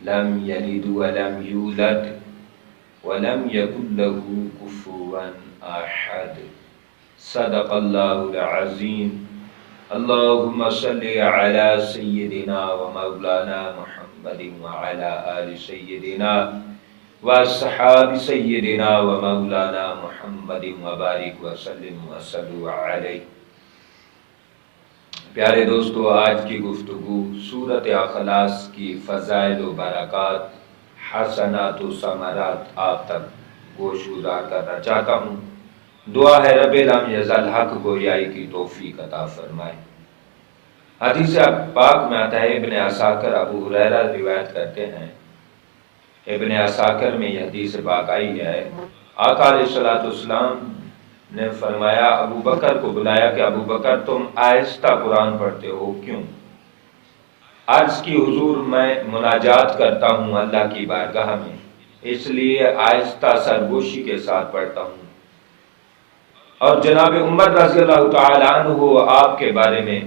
لم يلد ولم يولد ولم يكن له كفوا أحد صدق الله العظيم. اللهم صل على سيدنا ومولانا محمد وعلى آل سيدنا واصحاب سيدنا ومولانا محمد وبارك وسلم وصلوا علیہ. پیارے دوستو، آج کی گفتگو سورۃ اخلاص کی فضائل و برکات، حسنات و ثمرات آپ تک گوش گزار کرنا چاہتا ہوں. دعا ہے رب لم یزل حق گویائی کی توفیق عطا فرمائے. حدیث پاک میں آتا ہے، ابن عساکر ابو ہریرہ روایت کرتے ہیں، ابن عساکر میں یہ حدیث پاک آئی ہے. آقا علیہ الصلوۃ والسلام نے فرمایا، ابو بکر کو بلایا کہ ابو بکر تم آہستہ قرآن پڑھتے ہو کیوں؟ عرض کی حضور میں مناجات کرتا ہوں اللہ کی بارگاہ میں، اس لیے آہستہ سرگوشی کے ساتھ پڑھتا ہوں. اور جناب عمر رضی اللہ تعالی عنہ آپ کے بارے میں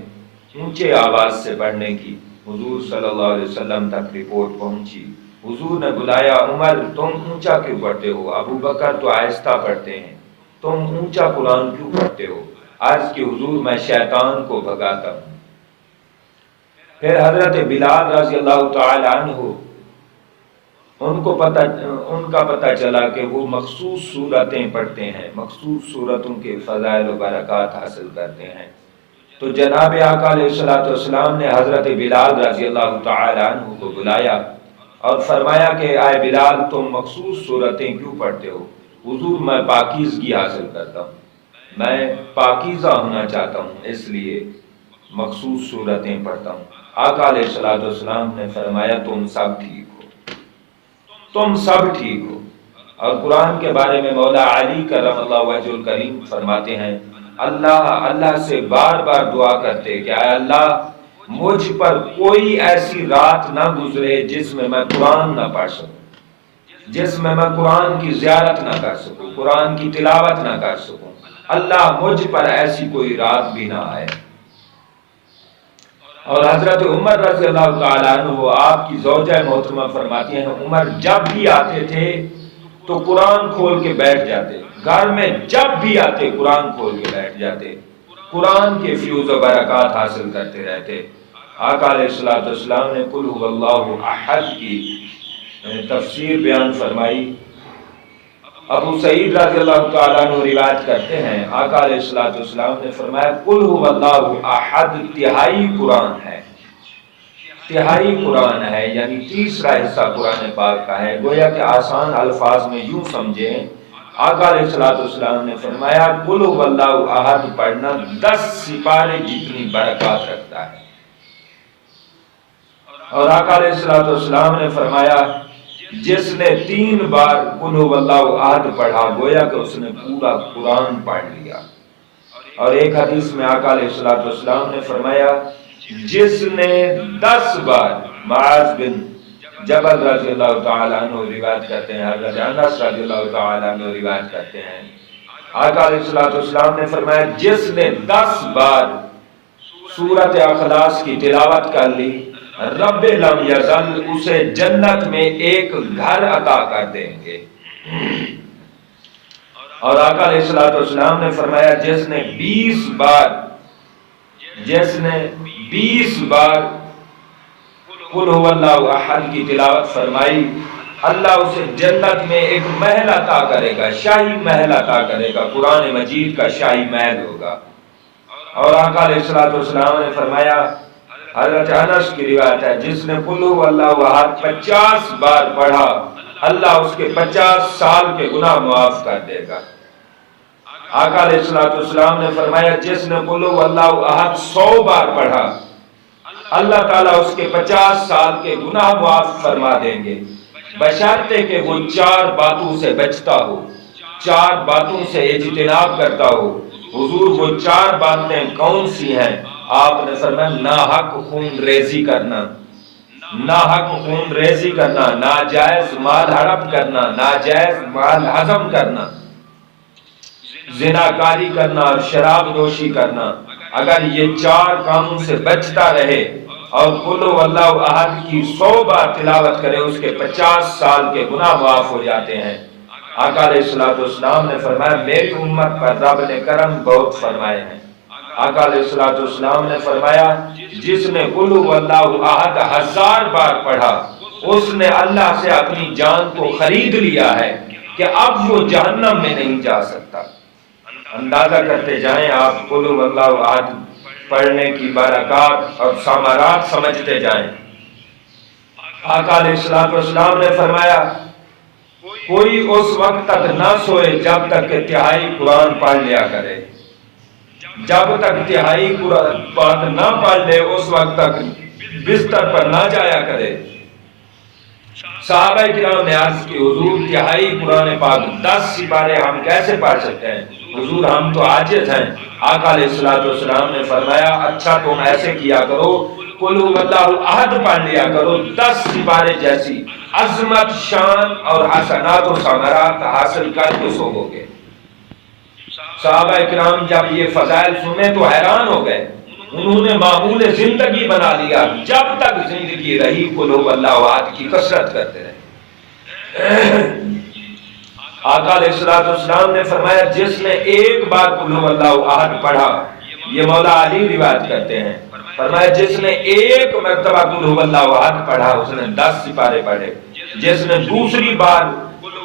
اونچے آواز سے پڑھنے کی حضور صلی اللہ علیہ وسلم تک رپورٹ پہنچی. حضور نے بلایا، عمر تم اونچا کیوں پڑھتے ہو؟ ابو بکر تو آہستہ پڑھتے ہیں، تم اونچا قرآن کیوں پڑھتے ہو؟ عرض کی حضور میں شیطان کو بھگاتا ہوں. پھر حضرت بلال رضی اللہ تعالی عنہ ان کا پتہ چلا کہ وہ مخصوص صورتیں پڑھتے ہیں، مخصوص صورتوں کے فضائل و برکات حاصل کرتے ہیں. تو جناب آقا علیہ الصلوۃ والسلام نے حضرت بلال رضی اللہ تعالی عنہ کو بلایا اور فرمایا کہ آئے بلال تم مخصوص صورتیں کیوں پڑھتے ہو؟ حضور میں پاکیزگی حاصل کرتا ہوں، میں پاکیزہ ہونا چاہتا ہوں، اس لیے مخصوص صورتیں پڑھتا ہوں. آقا علیہ الصلوۃ والسلام نے فرمایا تم سب ٹھیک ہو، تم سب ٹھیک ہو. اور قرآن کے بارے میں مولا علی کرم اللہ وجہ الکریم فرماتے ہیں، اللہ سے بار بار دعا کرتے کہ اے اللہ مجھ پر کوئی ایسی رات نہ گزرے جس میں میں قرآن نہ پڑھ سکوں، جس میں میں قرآن کی زیارت نہ کر سکوں، قرآن کی تلاوت نہ کر سکوں. اللہ مجھ پر ایسی کوئی رات بھی نہ آئے. اور حضرت عمر رضی اللہ تعالیٰ عنہ آپ کی زوجہ محترمہ فرماتی ہیں، عمر جب بھی آتے تھے تو قرآن کھول کے بیٹھ جاتے، گھر میں جب بھی آتے قرآن کھول کے بیٹھ جاتے، قرآن کے فیوز و برکات حاصل کرتے رہتے. آقا علیہ الصلوۃ والسلام نے قل هو اللہ احد کی تفسیر بیان فرمائی. ابو سعید رضی اللہ تعالیٰ عنہ روایت کرتے ہیں، آقا علیہ الصلوۃ والسلام نے فرمایا قل هو اللہ احد تہائی قرآن ہے، تہائی قرآن ہے، یعنی تیسرا حصہ قرآن پاک کا ہے. گویا کہ آسان الفاظ میں یوں سمجھیں، آقا علیہ الصلوۃ والسلام نے فرمایا قل هو اللہ احد پڑھنا 10 سپارے جتنی برکات رکھتا ہے. اور آقا علیہ الصلوۃ والسلام نے فرمایا جس نے 3 بار قل هو اللہ احد پڑھا گویا کہ اس نے پورا قرآن پڑھ لیا. اور ایک حدیث میں آقا علیہ الصلوۃ والسلام نے فرمایا جس نے 10 بار، معاذ بن جبل رضی اللہ تعالیٰ عنہ روایت کرتے ہیں، حضرت انس رضی اللہ تعالیٰ عنہ روایت کرتے ہیں، آقا علیہ الصلوۃ والسلام نے فرمایا جس نے 10 بار سورۃ اخلاص کی تلاوت کر لی، رب لم یزل اسے جنت میں ایک گھر عطا کر دیں گے. اور آقا علیہ الصلوۃ والسلام نے فرمایا جس نے 20 بار قل هو اللہ احد کی تلاوت فرمائی، اللہ اسے جنت میں ایک محل عطا کرے گا، شاہی محل عطا کرے گا، قرآن مجید کا شاہی محل ہوگا. اور آقا علیہ الصلوۃ والسلام نے فرمایا، حضرت انس کی روایت ہے، جس نے قل هو اللہ احد 50 بار پڑھا اللہ اس کے 50 سال کے گناہ معاف کر دے گا. آقا علیہ الصلوۃ والسلام نے فرمایا جس نے قل هو اللہ احد 100 بار پڑھا اللہ تعالیٰ اس کے 50 سال کے گناہ معاف فرما دیں گے، بشرطے کہ وہ 4 باتوں سے بچتا ہو، 4 باتوں سے اجتناب کرتا ہو. حضور وہ 4 باتیں کون سی ہیں؟ آپ نے فرمایا ناحق خون ریزی کرنا، ناحق خون ریزی کرنا، ناجائز مال ہڑپ کرنا، ناجائز مال ہضم کرنا، زناکاری کرنا اور شراب نوشی کرنا. اگر یہ 4 کاموں سے بچتا رہے اور قل هو اللہ احد کی 100 بار تلاوت کرے اس کے 50 سال کے گناہ معاف ہو جاتے ہیں۔ آقا علیہ الصلوۃ والسلام نے فرمایا میری امت پر رب نے کرم بہت فرمائے ہیں۔ آقا علیہ الصلوۃ والسلام نے فرمایا جس نے قل هو اللہ احد 1000 بار پڑھا اس نے اللہ سے اپنی جان کو خرید لیا ہے کہ اب وہ جہنم میں نہیں جا سکتا۔ اندازہ کرتے جائیں آپ قل هو اللہ احد پڑھنے کی برکات اور ثمرات سمجھتے جائیں۔ آقا علیہ الصلوۃ والسلام نے فرمایا کوئی اس وقت تک نہ سوئے جب تک کہ تہائی قرآن پڑھ لیا کرے، جب تک تہائی قرآن نہ پڑھ لے اس وقت تک بستر پر نہ جایا کرے۔ صحابہ کرام نے عرض کی حضور تہائی قرآن پاک 10 سپارے ہم کیسے پڑھ سکتے ہیں؟ حضور ہم تو عاجز ہیں۔ آقا علیہ الصلوۃ والسلام نے فرمایا اچھا تم ایسے کیا کرو قل هو اللہ احد پڑھ لیا کرو، 10 سپارے جیسی عظمت شان اور حسنات و ثمرات حاصل کر کے سو گے۔ صحابہ کرام جب یہ فضائل سنے تو حیران ہو گئے، انہوں نے معمول زندگی بنا لیا، جب تک زندگی رہی قل هو اللہ احد کی کثرت کرتے رہے۔ آقا علیہ الصلوۃ والسلام نے فرمایا جس نے ایک بار قل هو اللہ احد پڑھا، یہ مولا علی روایت کرتے ہیں، فرمایا جس نے ایک مرتبہ قل هو اللہ احد پڑھا اس نے 10 سپارے پڑھے، جس نے دوسری بار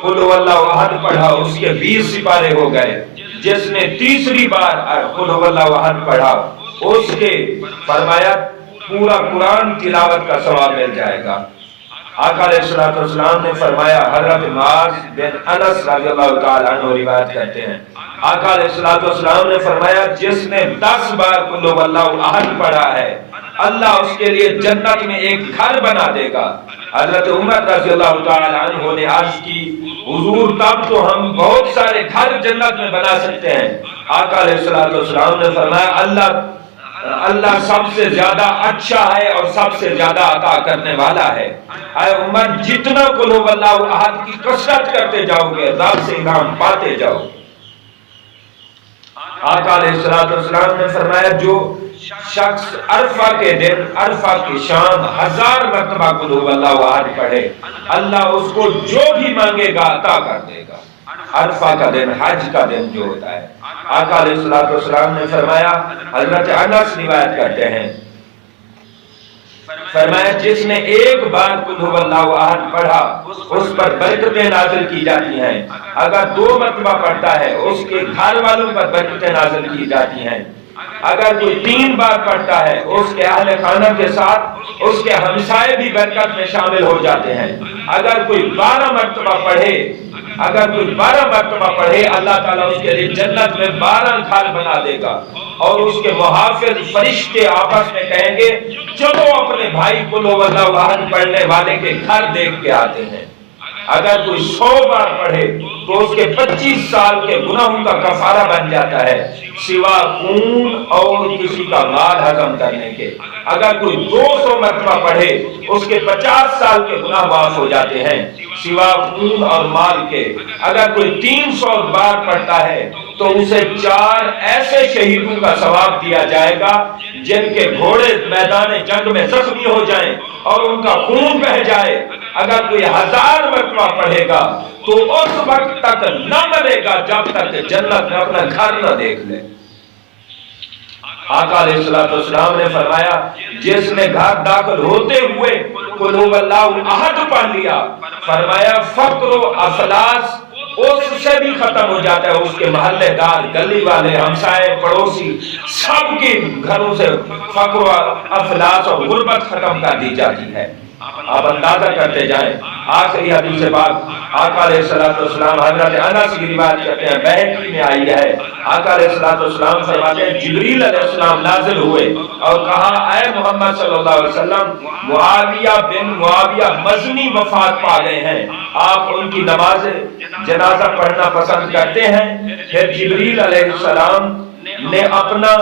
قل هو اللہ احد پڑھا اس کے 20 سپارے ہو گئے، جس نے تیسری بار قل هو اللہ احد پڑھا اس کے فرمایا پورا قرآن تلاوت کا ثواب مل جائے گا۔ آقا علیہ الصلوۃ والسلام نے فرمایا، حضرت معاذ بن انس رضی اللہ تعالی عنہ روایت کرتے ہیں، آقا علیہ الصلوۃ والسلام نے فرمایا جس نے 10 بار قل هو اللہ احد پڑھا ہے اللہ اس کے لیے جنت میں ایک گھر بنا دے گا۔ حضرت عمر رضی اللہ تعالی عنہ نے عرض کی حضور تب تو ہم بہت سارے گھر جنت میں بنا سکتے ہیں۔ آقا علیہ الصلوۃ والسلام نے فرمایا اللہ سب سے زیادہ اچھا ہے اور سب سے زیادہ عطا کرنے والا ہے۔ اے عمر جتنا قل هو اللہ احد کی کثرت کرتے جاؤ گے رب سے انعام پاتے جاؤ۔ آقا علیہ الصلوۃ والسلام نے فرمایا جو شخص عرفہ کے دن عرفہ کی شام 1000 مرتبہ قل هو اللہ احد پڑھے اللہ اس کو جو بھی مانگے گا عطا کر دے گا۔ عرفہ کا دن حج کا دن جو ہوتا ہے، آقا علیہ الصلوۃ والسلام نے فرمایا، حضرت انس روایت کرتے ہیں، فرمایا جس نے ایک بار قل هو اللہ احد پڑھا اس پر برکتیں نازل کی جاتی ہیں، اگر 2 مرتبہ پڑھتا ہے اس کے گھر والوں پر برکتیں نازل کی جاتی ہیں، اگر کوئی 3 بار پڑھتا ہے اس کے اہل خانہ کے ساتھ اس کے ہمسائے بھی برکت میں شامل ہو جاتے ہیں، اگر کوئی 12 مرتبہ پڑھے اللہ تعالیٰ اس کے لیے جنت میں 12 گھر بنا دے گا، اور اس کے محافظ فرشتے آپس میں کہیں گے چلو اپنے بھائی قل هو اللہ احد پڑھنے والے کے گھر دیکھ کے آتے ہیں۔ اگر کوئی 100 بار پڑھے تو اس کے 25 سال کے گناہوں کا کفارہ بن جاتا ہے سوا خون اور کسی کا مال ہضم کرنے کے۔ اگر کوئی 200 مرتبہ پڑھے اس کے 50 سال کے گناہ معاف ہو جاتے ہیں سوا خون اور مال کے۔ اگر کوئی 300 بار پڑھتا ہے تو اسے 4 ایسے شہیدوں کا ثواب دیا جائے گا جن کے گھوڑے میدان جنگ میں زخمی ہو جائیں اور ان کا خون بہہ جائے۔ اگر کوئی 1000 مرتبہ پڑھے گا تو اس وقت تک نہ مرے گا جب تک جنت میں اپنا گھر نہ دیکھ لے۔ آقا علیہ الصلوۃ والسلام نے فرمایا جس نے گھر داخل ہوتے ہوئے قل هو اللہ احد پڑھ لیا، فرمایا فقر و افلاس اس سے بھی ختم ہو جاتا ہے، اس کے محلے دار گلی والے ہمسائے پڑوسی سب کے گھروں سے فقر و افلاس اور غربت ختم کر دی جاتی ہے۔ آپ اندازہ کرتے جائیں، آخری حدیث پاک آقا علیہ الصلوۃ والسلام حضرت انس کی روایت کرتے ہیں، بہقی میں آئی ہے، آقا علیہ الصلوۃ والسلام فرماتے ہیں جبریل علیہ السلام نازل ہوئے اور کہا اے محمد صلی اللہ علیہ وسلم معاویہ بن معاویہ مزنی وفات پا گئے ہیں، آپ ان کی نماز جنازہ پڑھنا پسند کرتے ہیں؟ پھر جبریل علیہ السلام نے اپنا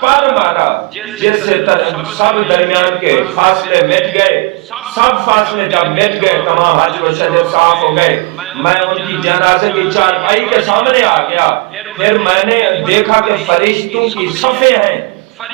پر مارا جس سے سب درمیان کے فاصلے مٹ گئے، سب فاصلے جب مٹ گئے تمام حجر و شجر صاف ہو گئے، میں ان کی جنازے کی چارپائی کے سامنے آ گیا، پھر میں نے دیکھا کہ فرشتوں کی صفیں ہیں،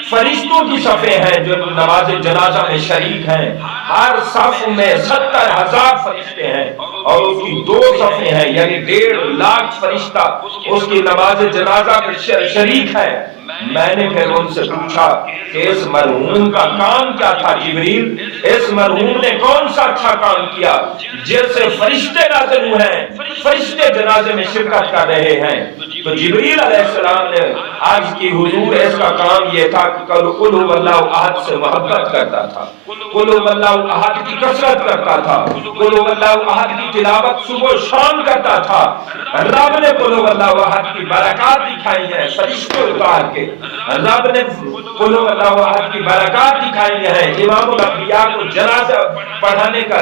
فرشتوں کی صفیں ہیں جو نماز جنازہ میں شریک ہیں، ہر صف میں 70,000 فرشتے ہیں، اور اس کی 2 صفیں ہیں، یعنی 1.5 لاکھ فرشتہ اس کی نماز جنازہ میں شریک ہے۔ میں نے پھر ان سے پوچھا کہ اس مرحوم کا کام کیا تھا جبریل؟ اس مرحوم نے کون سا اچھا کام کیا جس سے فرشتے نازل ہوئے ہیں، فرشتے جنازے میں شرکت کر رہے ہیں؟ تو جبریل علیہ السلام نے عرض کی حضور اس کا کام یہ تھا کہ قل هو اللہ احد سے محبت کرتا تھا، قل هو اللہ احد کی کثرت کرتا تھا، قل هو اللہ احد کی تلاوت صبح و شام کرتا تھا۔ رب نے قل هو اللہ احد کی برکات دکھائی ہیں فرشتے اتار کے، رب نے قل هو اللہ احد کی برکات دکھائی ہیں امام الانبیاء کو جنازہ پڑھانے کا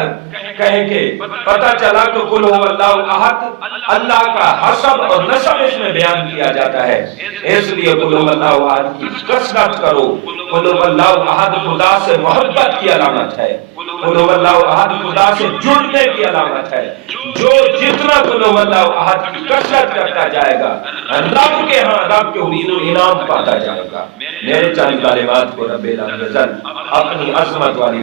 کہہ کے پتہ چلا کہ قل هو اللہ احد اللہ کا حسب اور نسب اس میں بیان کیا جاتا ہے، اس لیے قل هو اللہ احد کی کثرت کرو۔ قل هو اللہ احد خدا سے محبت کی علامت ہے، قل هو اللہ احد خدا سے جڑنے کی علامت ہے۔ جو جتنا قل هو اللہ احد کی کثرت کرتا جائے گا رب کے ہاں رب کے حضور انعام پاتا جائے گا۔ میرے چند کلمات کو رب العزت اپنی عظمت والی